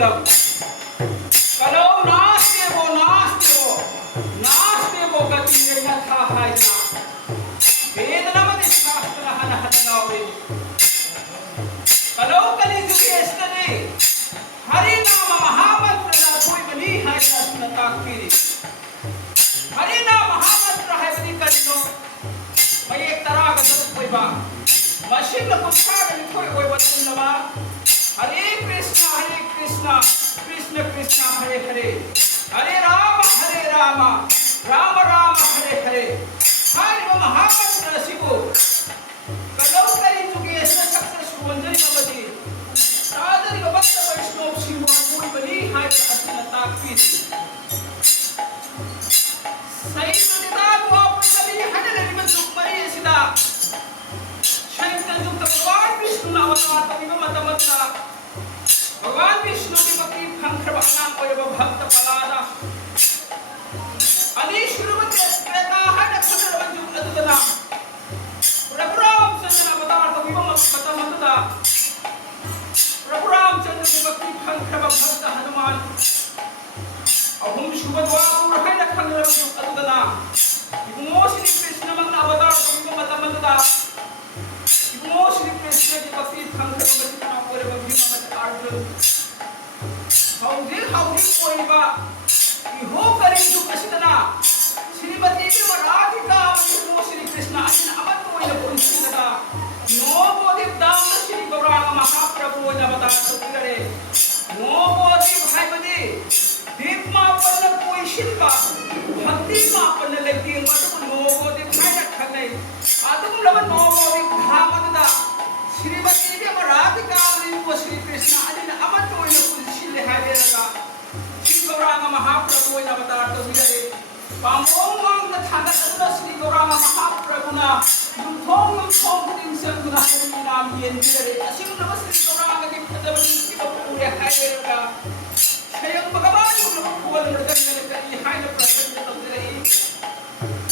कलम कलो नास्ते वो गति न था है ना वेदना मत शास्त्र हन हतनावे कलो कली जुगे स्तने हरि नाम महामंत्र ना कोई बनी है रत्नता की हरि नाम महामंत्र है बनी करिनो मैं एक तरह का सब कोई बा मशीन को छा के कोई वचन लवा हरे कृष्ण कृष्ण कृष्ण हरे हरे हरे राम राम राम हरे हरे हरि महामंत्र शिवो कलो कली जुगे सक्सेस सुवंजनी बदी सादरी भक्त वैष्णव शिव कोई बनी है असिलता की सही सुनिता को आप सभी हटने में दुख मरी सिदा शैतान जो भगवान विष्णु ना अवतार तभी मतमत्ता भगवान विष्णु की भक्ति खंखर भक्ता कोई भक्त पलादा अनिश्वरवते प्रेता है नक्षत्र बंजु अदुदना प्रभु रामचंद्र अवतार तभी मतमत्ता प्रभु रामचंद्र की भक्ति खंखर भक्त हनुमान अहुम शुभद्वार है नक्षत्र बंजु अदुदना इबो श्री कृष्ण मंग अवतार तभी मतमत्ता इबो श्री कृष्ण की भक्ति खंखर भक्त कोई भक्ति मत अर्जुन हाउदी कोई बा इहो करी जो कृष्णना श्रीमती की राधिका इबो श्री कृष्ण अन अमत कोई कोई कृष्णना नो बोधि दाम श्री गौरांग महाप्रभु अवतार तो करे नो बोधि भाई बने दीप मापन कोई शिल्पा भक्ति मापन लेती मत नो बोधि भाई रखने आदम लवन नो बोधि धामदा श्रीमती के राधिका इबो श्री कृष्ण अन अमत कोई कोई शिल है देगा श्री गौरांग महाप्रभु अवतार तो करे पामोंग थाना श्री गौरांग महाप्रभु ना युद्धों दिन संगुना हरि नाम येंद्रे असीम नम श्री गौरांग की पदवी की पूरे है देगा स्वयं भगवान को बोल करने करी हाय प्रसन्न तो रही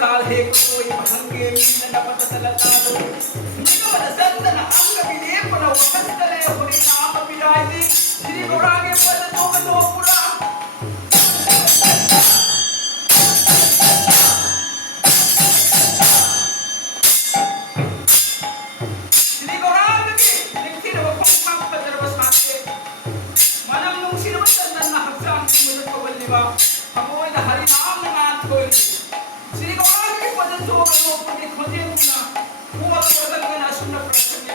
साल है कोई भंगे मीन नपत तलता दो निगम संतन अंग विलेपन वसंतले हरि नाम विराय दे श्री गौरांग पद तो पुरा श्री गौरांग की लिखित वफा पदर बसाते मनम नु शिरवतन हजान की मुझ को बल्लिवा हमोय हरि नाम नाथ कोई श्री गौरांग के पद तो खोजे ना वो पद का सुन प्रसन्न